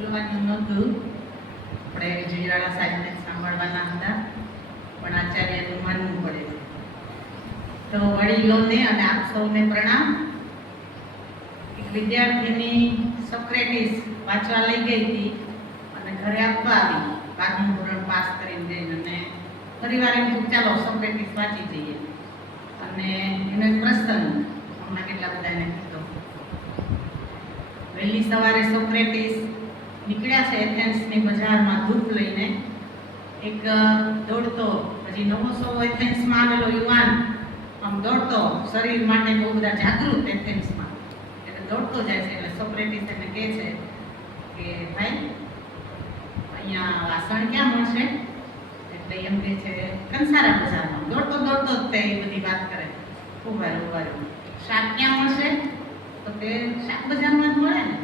બોલવાનું નહોતું. આપણે વિજયવાળા સાહેબને સાંભળવાના હતા, પણ આચાર્યનું માનવું પડે. તો વડીલોને અને આપ સૌને પ્રણામ. એક વિદ્યાર્થીની સોક્રેટિસ વાંચવા લઈ ગઈ હતી અને ઘરે આપવા આવી. 12મું ધોરણ પાસ કરીને જઈને અને પરિવાર એમ તો ચાલો સોક્રેટિસ વાંચી જઈએ. અને એનો એક પ્રસંગ હમણાં કેટલા બધાને કીધો. વહેલી સવારે સોક્રેટિસ નીકળ્યા છે એથેન્સની બજારમાં ધૂપ લઈને. એક દોડતો, હજી નવો એથેન્સમાં આવેલો યુવાન આમ દોડતો, શરીર માટે બહુ બધા જાગૃત એથેન્સમાં, એટલે દોડતો જાય છે. એટલે સોક્રેટિસ એને કહે છે કે ભાઈ અહીંયા વાસણ ક્યાં મળશે? એટલે એમ કહે છે કંસારા બજારમાં. દોડતો દોડતો જ તે બધી વાત કરે. ઉભારું શાક ક્યાં મળશે? તો તે શાક બજારમાં જ મળે ને.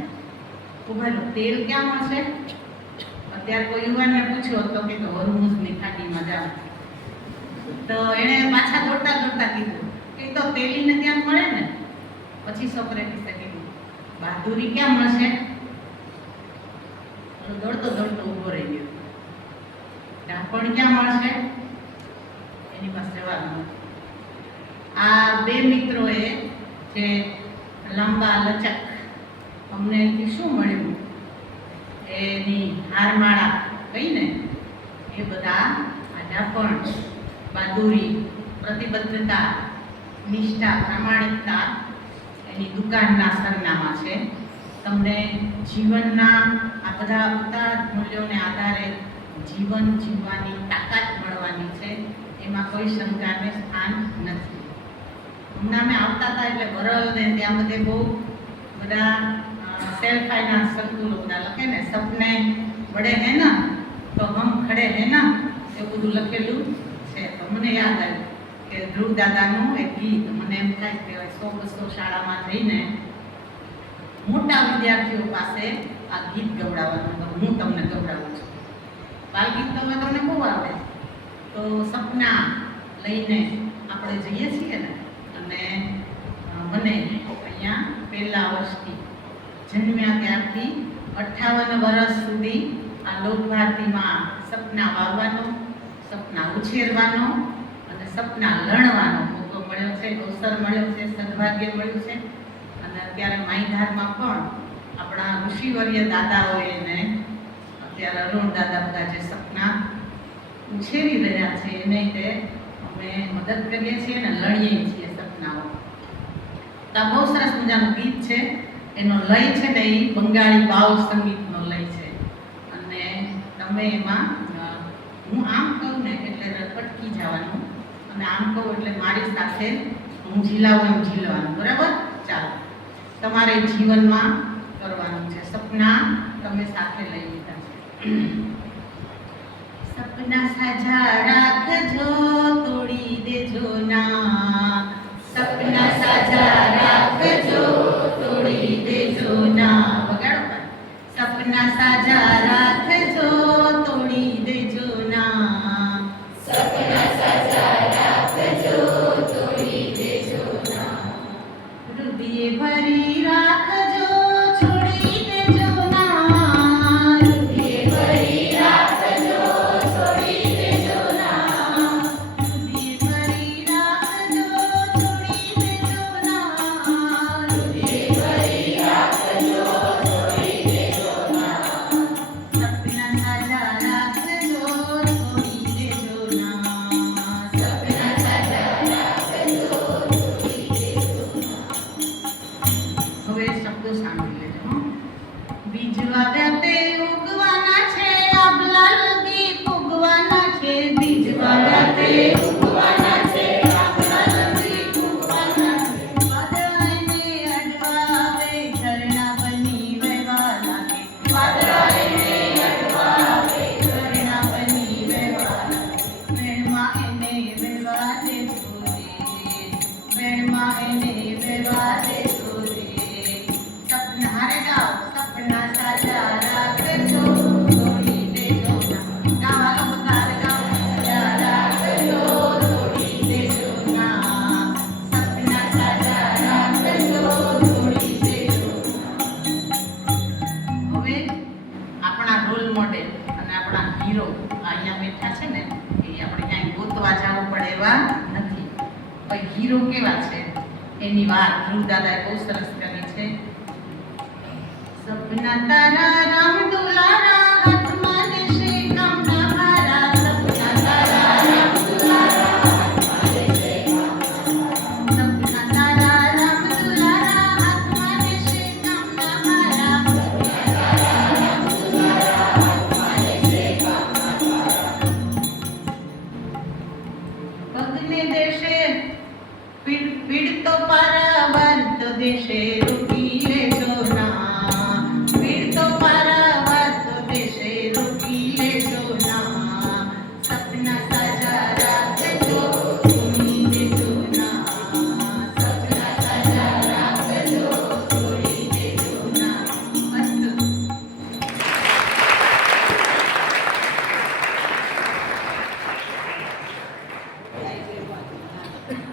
ઉભારું તેલ ક્યાં મળશે? અત્યારે કોઈ યુવાનને પૂછ્યો તો કે હોર્મુઝની ખાડીમાં જાઓ. તો એણે પાછા દોડતા દોડતા કીધું કે તો તેલીને ત્યાં મળે ને. પછી સોક્રેટિસે કીધું બહાદુરી ક્યાં મળશે? દોડતો દોડતો ઊભો રહી ગયો. ડાપણ ક્યાં મળશે? એની પાસે જવાબ નથી. આ બે મિત્રોએ જે લાંબા લચક અમને શું મળ્યું એની હારમાળા કહીને એ બધા આ ડાપણ, બહાદુરી, પ્રતિબદ્ધતા, નિષ્ઠા, પ્રામાણિકતા એની દુકાનના સરનામા છે. તમને જીવનના આ બધા મૂલ્યોને આધારે જીવન જીવવાની તાકાત મળવાની છે. એમાં કોઈ શંકાને સ્થાન નથી. હમણાં અમે આવતા હતા એટલે વરલ ને ત્યાં બધે બહુ બધા સેલ્ફ ફાઇનાન્સ સંકુલો બધા લખે ને, સપને બડે હે ના તો હમ ખડે હે ના, એવું બધું લખેલું છે. તો મને યાદ આવ્યું કે ધ્રુવ દાદાનું એક ગીત. મને એમ થાય કે 100-200 શાળામાં જઈને મોટા વિદ્યાર્થીઓ પાસે આ ગીત ગવડાવવાનું. તો હું તમને ગવડાવું છું. બાલગીત તો તમને બહુ આવડે. તો સપના લઈને આપણે જઈએ છીએ ને. અને મને અહીંયા પહેલા વર્ષથી જન્મ્યા ત્યારથી 58 વર્ષ સુધી આ લોકભારતીમાં સપના વાવવાનો, સપના ઉછેરવાનો અને સપના લણવાનો મોકો મળ્યો છે, અવસર મળ્યો છે, સદભાગ્ય મળ્યું છે. અને અત્યારે માયધારમાં પણ આપણા ઋષિવર્ય દાદાઓએ ને અત્યારે અરુણ દાદા બધા જે સપના ઉછેરી રહ્યા છે એને તે અમે મદદ કરીએ છીએ અને લણીએ છીએ સપનાઓ. તો આ બહુ સરસ મજાનું ગીત છે. એનો લય છે ને એ બંગાળી બાઉલ સંગીતનો લય છે. અને તમે એમાં હું આમ કહું ને એટલે પટકી જવાનું, અને આમ કહું એટલે મારી સાથે હું ઝીલાવું એમ ઝીલવાનું. બરાબર? ચાલો, તમારે જીવનમાં કરવાનું છે. સપના તમે સાથે લઈ લીધા છે. સપના સાજા રાખજો, તોડી દેજો ના. સપના સાજા રાખજો, તોડી દેજો ના. વગાડો ભાઈ. સપના સાજા રાખજો, તોડી દેજો ના. સપના સાજા રાખજો, તોડી દેજો ના. હૃદય ભરી રાખજો, છોડી દેજો ના. હૃદય ભરી રાખજો, છોડી દેજો ના. હૃદય ભરી રાખજો, છોડી દેજો ના. હૃદય ભરી રાખજો, છોડી દેજો ના. સપના સાજા રાખજો, છોડી દેજો ના. સપના સાજા રાખજો, તોડી દેજો ના. હવે શબ્દો સાંભળી લેજો. હો. બીજ વાવ્યા તે ઉગવાના છે, આભલા લગી ફૂગવાના છે. બીજ વાવ્યા તે ઉગવાના છે, આપણા લંબી ઉગવાના છે. વાદળા એને અડવા આવે, ઝરણા બની વહેવા લાગે. વાદળા એને અડવા આવે, ઝરણા બની વહેવા લાગે. વેણમાં એને વહેવા દેજો રે, વેણમાં એને વહેવા દેજો રે. સપના હારે ગાઓ. સપના સાજા રાખજો, તોડી દેજો ના. ગાવા લોકો તારે ગાઓ. સાજા રાખજો, હીરો અહીંયા બેઠા છે ને એ આપણે ક્યાંય ગોતવા જવું પડે એવા નથી. પણ હીરો કેવા છે એની વાત ધ્રુવ દાદાએ બહુ સરસ કરી છે. સપના તારા